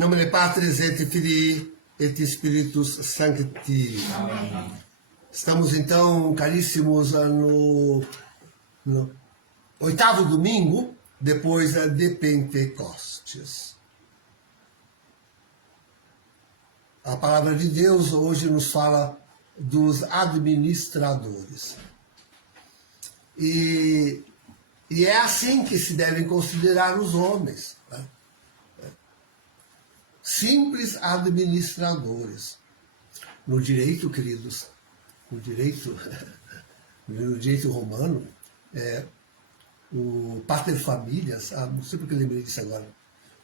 Nomine Patris et Filii et Spiritus Sancti. Amém. Estamos então, caríssimos, no 8º domingo depois de Pentecostes. A palavra de Deus hoje nos fala dos administradores. E é assim que se devem considerar os homens, né? Simples administradores. No direito, queridos, no direito romano, o paterfamilias, não sei porque eu lembrei disso agora,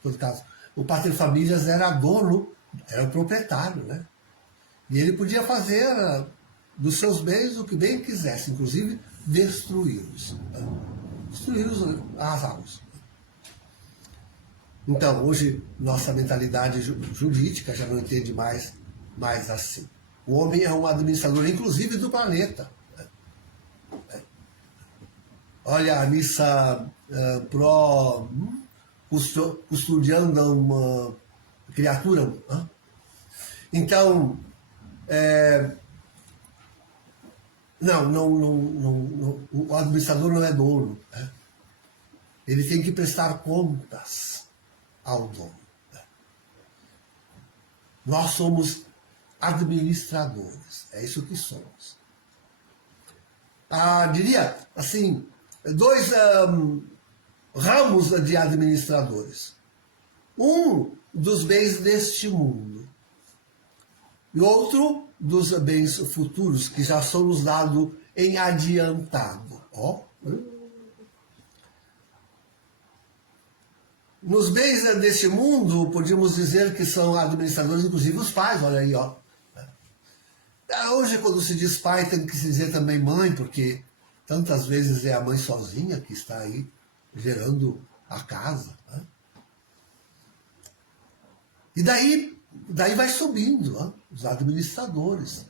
por caso, o paterfamilias era dono, era o proprietário, né? E ele podia fazer dos seus bens o que bem quisesse, inclusive destruí-los. Né? Destruí-los, arrasá-los. Então, hoje, nossa mentalidade jurídica já não entende mais assim. O homem é um administrador, inclusive, do planeta. Olha a missa pro custodiandum criaturam. Então, o administrador não é dono. Né? Ele tem que prestar contas ao dono. Né? Nós somos administradores. É isso que somos. Diria, assim, dois ramos de administradores. Um dos bens deste mundo. E outro dos bens futuros, que já são nos dados em adiantado. Nos bens deste mundo, podíamos dizer que são administradores, inclusive os pais, olha aí, ó. Hoje, quando se diz pai, tem que se dizer também mãe, porque tantas vezes é a mãe sozinha que está aí gerando a casa. Né? E daí vai subindo, os administradores.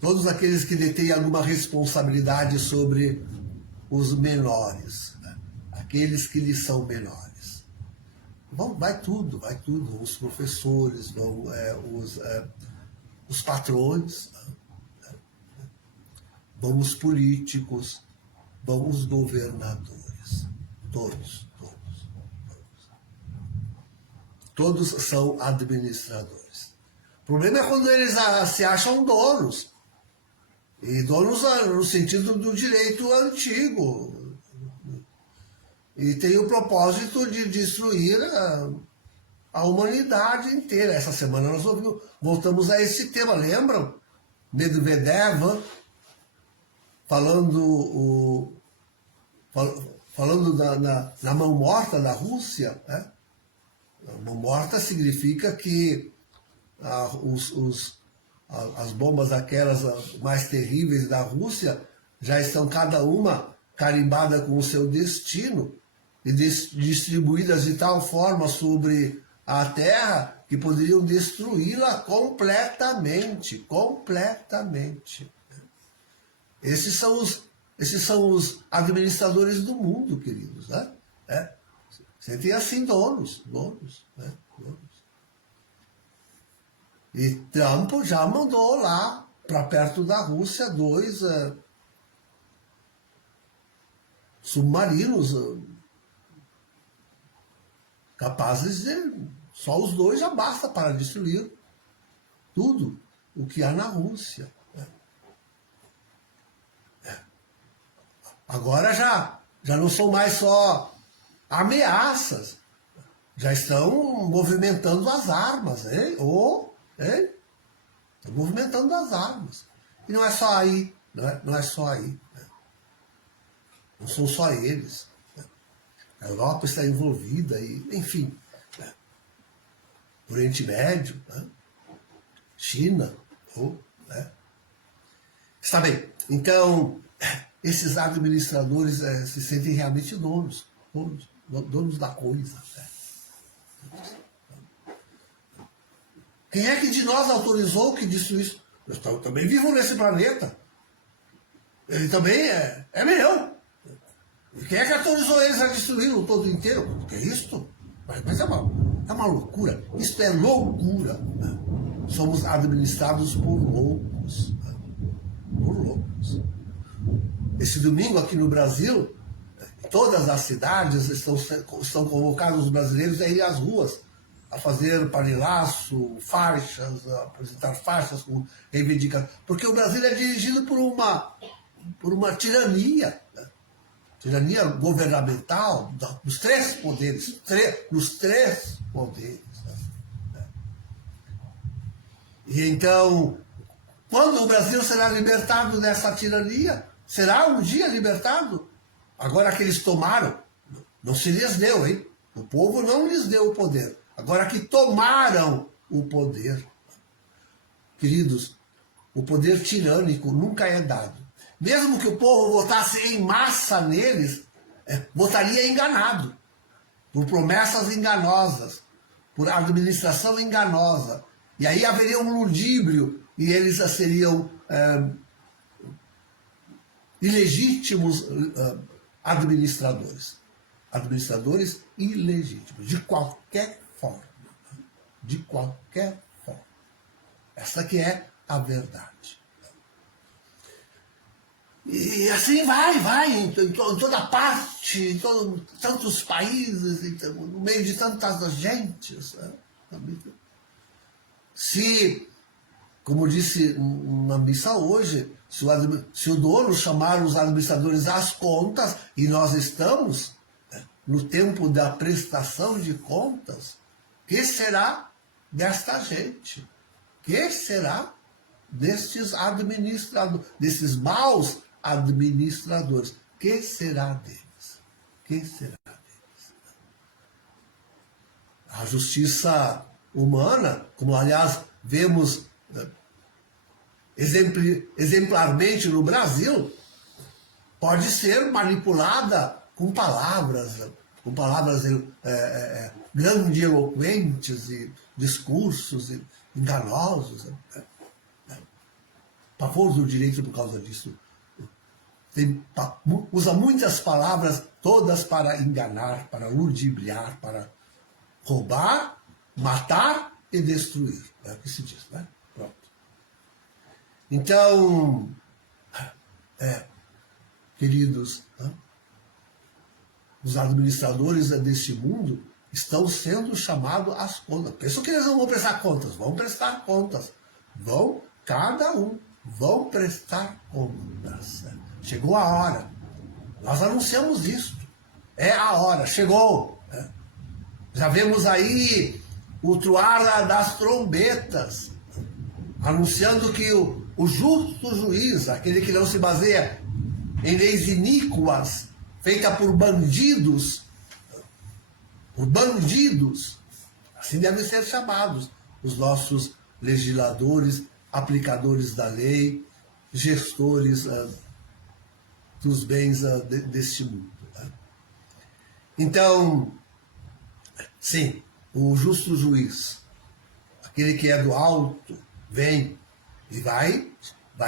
Todos aqueles que detêm alguma responsabilidade sobre os menores, né? Aqueles que lhes são menores. Vai tudo. Os professores, os patrões, vão os políticos, vão os governadores. Todos são administradores. O problema é quando eles se acham donos. E donos no sentido do direito antigo. E tem o propósito de destruir a humanidade inteira. Essa semana nós voltamos a esse tema, lembram? Medvedev falando na mão morta da Rússia, né? A mão morta significa que as bombas aquelas mais terríveis da Rússia já estão cada uma carimbada com o seu destino e distribuídas de tal forma sobre a Terra que poderiam destruí-la completamente. Esses são os administradores do mundo, queridos, né? Sentem assim donos. Né? E Trump já mandou lá para perto da Rússia 2 submarinos capazes de... Só os 2 já basta para destruir tudo o que há na Rússia. Agora já não são mais só ameaças, já estão movimentando as armas, hein? Estão movimentando as armas. E não é só aí, não é só aí. Né? Não são só eles. Né? A Europa está envolvida, enfim. Né? Oriente Médio, né? China. Né? Está bem. Então, esses administradores se sentem realmente donos da coisa. Né? Quem é que de nós autorizou que destruísse? Eu também vivo nesse planeta. Ele também é meu. E quem é que autorizou eles a destruir o todo inteiro? O que é isto? Mas é uma loucura. Isso é loucura. Né? Somos administrados por loucos. Né? Por loucos. Esse domingo aqui no Brasil, todas as cidades estão convocados os brasileiros a ir às ruas, a fazer panelaço, faixas, a apresentar faixas com reivindicações. Porque o Brasil é dirigido por uma tirania, né? Tirania governamental dos três poderes, dos três poderes. Né? E então, quando o Brasil será libertado dessa tirania? Será um dia libertado? Agora que eles tomaram, não se lhes deu, hein? O povo não lhes deu o poder. Agora que tomaram o poder. Queridos, o poder tirânico nunca é dado. Mesmo que o povo votasse em massa neles, votaria enganado, por promessas enganosas, por administração enganosa. E aí haveria um ludíbrio e eles seriam ilegítimos administradores. Administradores ilegítimos, de qualquer forma. De qualquer forma. Essa que é a verdade. E assim vai, em toda parte, em tantos países, no meio de tantas gentes. Né? Se, como disse na missa hoje, se o dono chamar os administradores às contas, e nós estamos no tempo da prestação de contas, que será desta gente? Que será destes administradores, desses maus administradores? Que será deles? Que será deles? A justiça humana, como aliás vemos exemplarmente no Brasil, pode ser manipulada com palavras grandiloquentes e discursos enganosos. Pavor do direito por causa disso. Usa muitas palavras, todas para enganar, para ludibriar, para roubar, matar e destruir. É o que se diz, né? Pronto. Então, queridos, os administradores deste mundo estão sendo chamados às contas. Pensam que eles não vão prestar contas. Vão prestar contas. Cada um, vão prestar contas. Chegou a hora. Nós anunciamos isso. É a hora, chegou. Já vemos aí o troar das trombetas, anunciando que o justo juiz, aquele que não se baseia em leis iníquas, feita por bandidos, assim devem ser chamados os nossos legisladores, aplicadores da lei, gestores dos bens deste mundo. Então, sim, o justo juiz, aquele que é do alto, vem e vai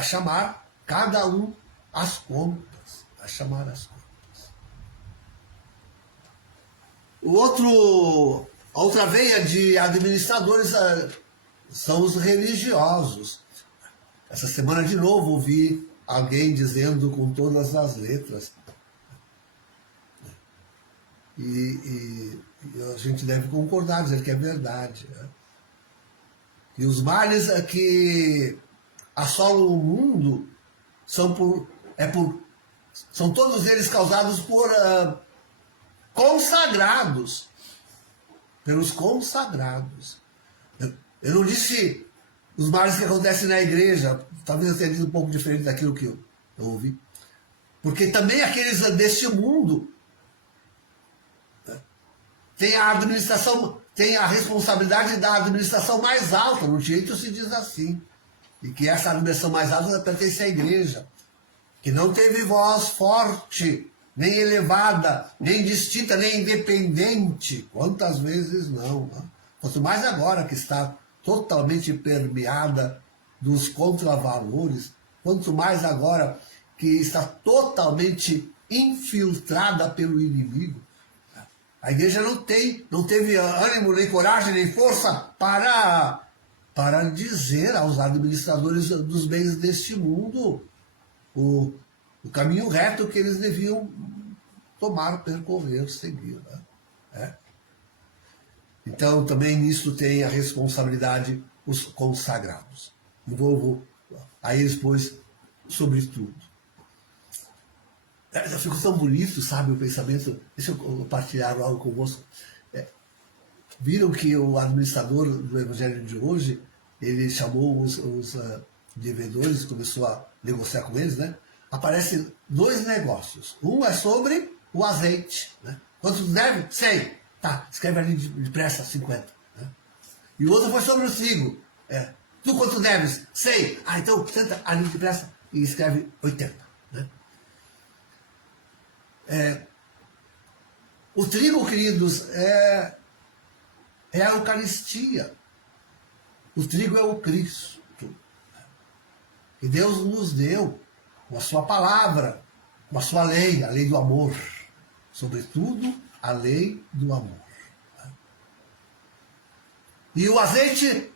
chamar cada um às contas, vai chamar às contas. A outra veia de administradores são os religiosos. Essa semana de novo ouvi alguém dizendo com todas as letras. E a gente deve concordar, dizer que é verdade. Né? E os males que assolam o mundo são todos eles causados por consagrados, pelos consagrados. Eu não disse os males que acontecem na igreja, talvez eu tenha dito um pouco diferente daquilo que eu ouvi, porque também aqueles deste mundo têm a responsabilidade da administração mais alta, no direito se diz assim, e que essa administração mais alta pertence à igreja, que não teve voz forte, nem elevada, nem distinta, nem independente. Quantas vezes não? Né? Quanto mais agora que está totalmente permeada dos contravalores, quanto mais agora que está totalmente infiltrada pelo inimigo. A igreja não teve ânimo, nem coragem, nem força para dizer aos administradores dos bens deste mundo o caminho reto que eles deviam tomar, percorrer, seguir. Né? É. Então, também nisso tem a responsabilidade os consagrados. Envolvo a eles, pois, sobretudo. Eu fico tão bonito, sabe, o pensamento. Deixa eu compartilhar algo convosco. Viram que o administrador do Evangelho de hoje, ele chamou os devedores, começou a negociar com eles, né? Aparecem dois negócios. Um é sobre o azeite. Né? Quanto deve? 100. Tá, escreve ali depressa, 50. Né? E o outro foi sobre o trigo. Tu quanto deves? 100. Ah, então senta ali depressa e escreve 80. Né? O trigo, queridos, é a Eucaristia. O trigo é o Cristo. Que Deus nos deu com a sua palavra, com a sua lei, a lei do amor. Sobretudo, a lei do amor. E o azeite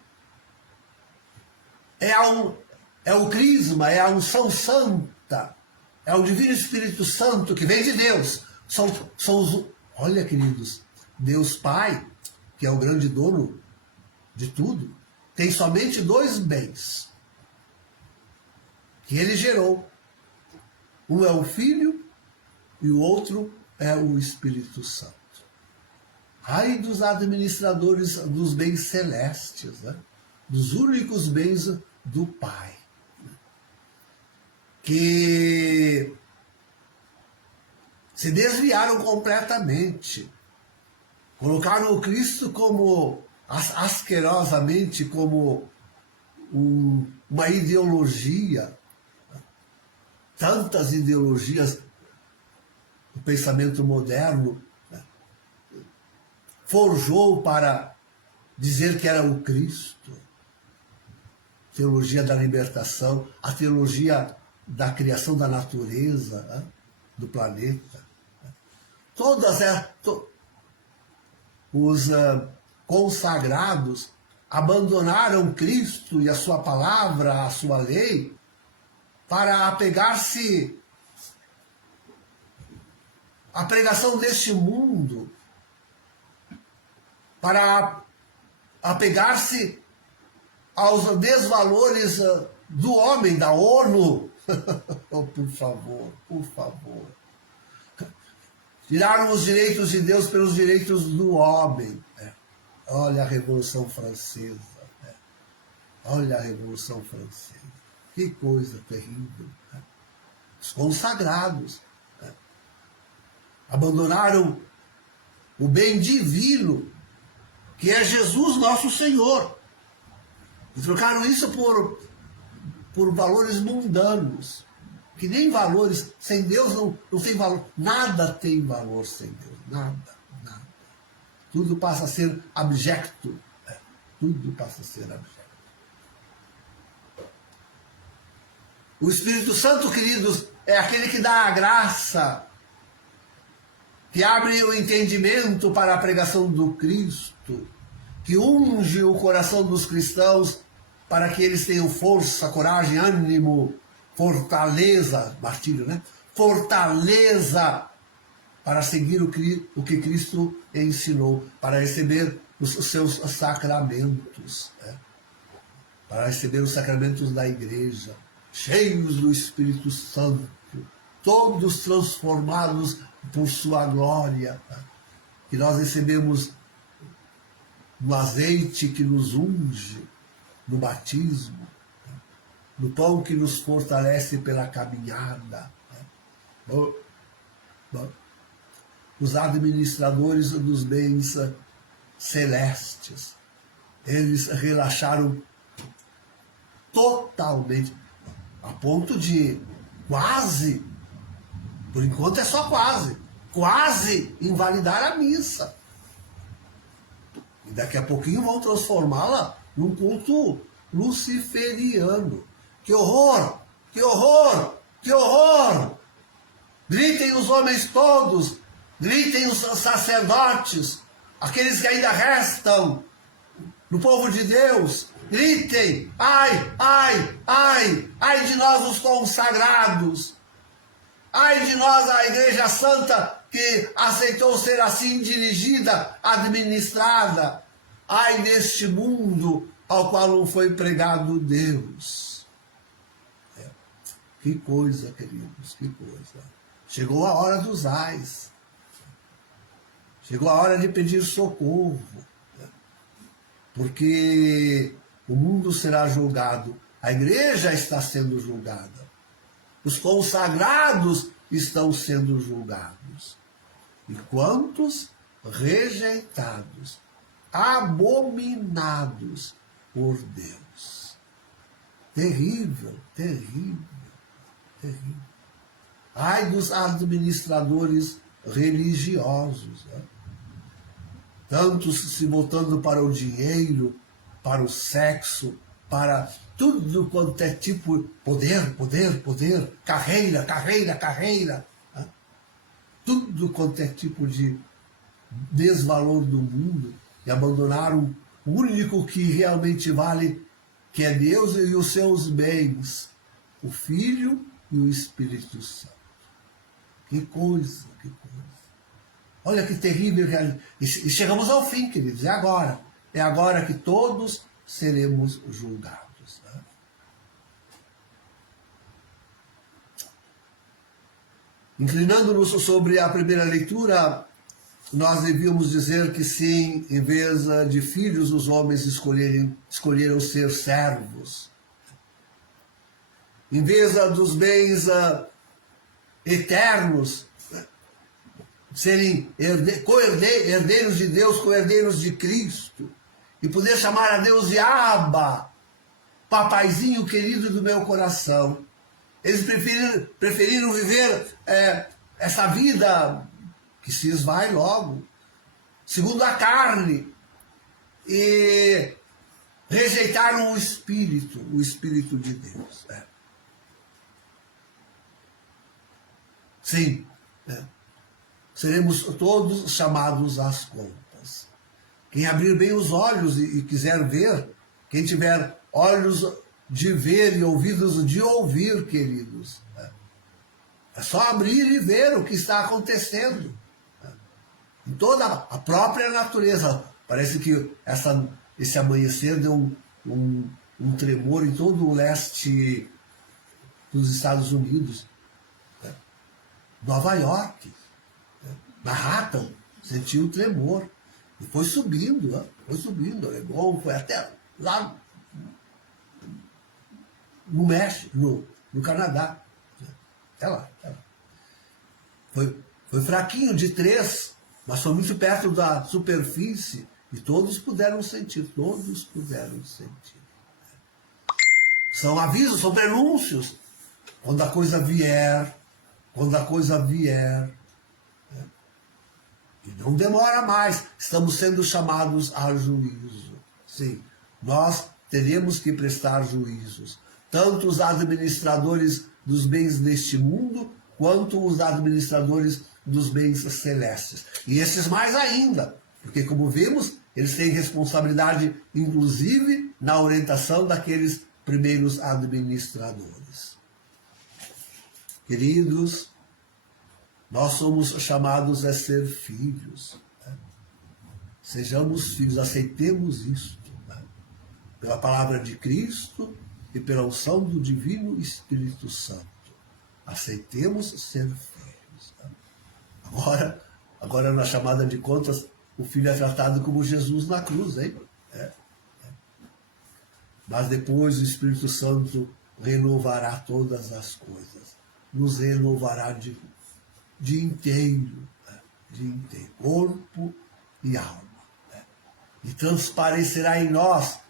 é o crisma, é a unção santa, é o Divino Espírito Santo que vem de Deus. Olha, queridos, Deus Pai, que é o grande dono de tudo, tem somente dois bens que ele gerou. Um é o Filho e o outro é o Espírito Santo. Ai dos administradores dos bens celestes, né? Dos únicos bens do Pai, que se desviaram completamente, colocaram o Cristo como, asquerosamente, como uma ideologia. Tantas ideologias do pensamento moderno, né, forjou para dizer que era o Cristo. Teologia da libertação, a teologia da criação da natureza, né, do planeta. Todas os consagrados abandonaram Cristo e a sua palavra, a sua lei, para apegar-se à pregação deste mundo, para apegar-se aos desvalores do homem, da ONU. Oh, por favor, por favor. Tiraram os direitos de Deus pelos direitos do homem. Olha a Revolução Francesa. Olha a Revolução Francesa. Que coisa terrível. Né? Os consagrados, né, abandonaram o bem divino, que é Jesus nosso Senhor. E trocaram isso por valores mundanos. Que nem valores, sem Deus não tem valor. Nada tem valor sem Deus. Nada, nada. Tudo passa a ser abjecto. Né? Tudo passa a ser abjecto. O Espírito Santo, queridos, é aquele que dá a graça, que abre o entendimento para a pregação do Cristo, que unge o coração dos cristãos para que eles tenham força, coragem, ânimo, fortaleza, martírio, né? Fortaleza para seguir o que Cristo ensinou, para receber os seus sacramentos, né? Para receber os sacramentos da igreja, cheios do Espírito Santo, todos transformados por sua glória, né? Que nós recebemos no azeite que nos unge, no batismo, né? No pão que nos fortalece pela caminhada. Né? Os administradores dos bens celestes, eles relaxaram totalmente, a ponto de quase, por enquanto é só quase invalidar a missa. E daqui a pouquinho vão transformá-la num culto luciferiano. Que horror! Que horror! Que horror! Gritem os homens todos Gritem os sacerdotes, aqueles que ainda restam no povo de Deus. Gritem, ai, ai, ai, ai de nós os consagrados. Ai de nós a Igreja Santa que aceitou ser assim dirigida, administrada. Ai deste mundo ao qual não foi pregado Deus. Que coisa, queridos, que coisa. Chegou a hora dos ais. Chegou a hora de pedir socorro. Porque o mundo será julgado. A igreja está sendo julgada. Os consagrados estão sendo julgados. E quantos rejeitados, abominados por Deus. Terrível, terrível, terrível. Ai dos administradores religiosos, né? Tantos se voltando para o dinheiro, para o sexo, para tudo quanto é tipo poder, poder, poder, carreira, carreira, carreira. Né? Tudo quanto é tipo de desvalor do mundo e abandonaram o único que realmente vale, que é Deus e os seus bens, o Filho e o Espírito Santo. Que coisa, que coisa. Olha que terrível realidade. E chegamos ao fim, queridos. É agora. É agora que todos seremos julgados. Né? Inclinando-nos sobre a primeira leitura, nós devíamos dizer que sim, em vez de filhos, os homens escolheram ser servos. Em vez dos bens eternos, serem herdeiros de Deus, co-herdeiros de Cristo, e poder chamar a Deus de Abba, papaizinho querido do meu coração. Eles preferiram viver essa vida que se esvai logo, segundo a carne, e rejeitaram o Espírito de Deus. Sim, seremos todos chamados às contas. Quem abrir bem os olhos e quiser ver, quem tiver olhos de ver e ouvidos de ouvir, queridos, é só abrir e ver o que está acontecendo. Em toda a própria natureza. Parece que esse amanhecer deu um tremor em todo o leste dos Estados Unidos. Nova York, Manhattan, sentiu o tremor. E foi subindo, foi subindo. Oregon, foi até lá no México, no Canadá. Até lá. Foi fraquinho, de 3, mas foi muito perto da superfície. E todos puderam sentir, todos puderam sentir. São avisos, são prenúncios. Quando a coisa vier, e não demora mais, estamos sendo chamados a juízo. Sim, nós teremos que prestar juízos, tanto os administradores dos bens deste mundo, quanto os administradores dos bens celestes. E esses mais ainda, porque como vimos, eles têm responsabilidade, inclusive, na orientação daqueles primeiros administradores. Queridos, nós somos chamados a ser filhos. Né? Sejamos filhos, aceitemos isto. Né? Pela palavra de Cristo e pela unção do Divino Espírito Santo. Aceitemos ser filhos. Né? Agora, na chamada de contas, o filho é tratado como Jesus na cruz. Hein? Mas depois o Espírito Santo renovará todas as coisas. Nos renovará de inteiro, corpo e alma. E transparecerá em nós,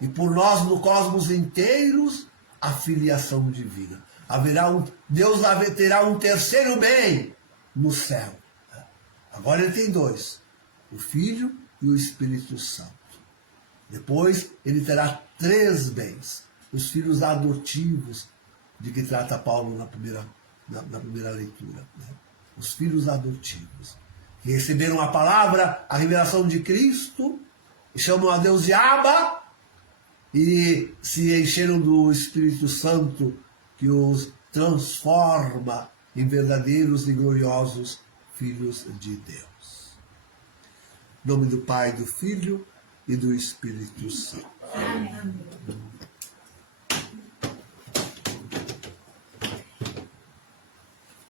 e por nós no cosmos inteiros, a filiação divina. Deus terá um terceiro bem no céu. Agora ele tem 2, o Filho e o Espírito Santo. Depois ele terá 3 bens, os filhos adotivos, de que trata Paulo na primeira leitura. Né? os filhos adotivos, que receberam a palavra, a revelação de Cristo, e chamam a Deus de Abba, e se encheram do Espírito Santo, que os transforma em verdadeiros e gloriosos filhos de Deus. Em nome do Pai, do Filho e do Espírito Santo. Amém.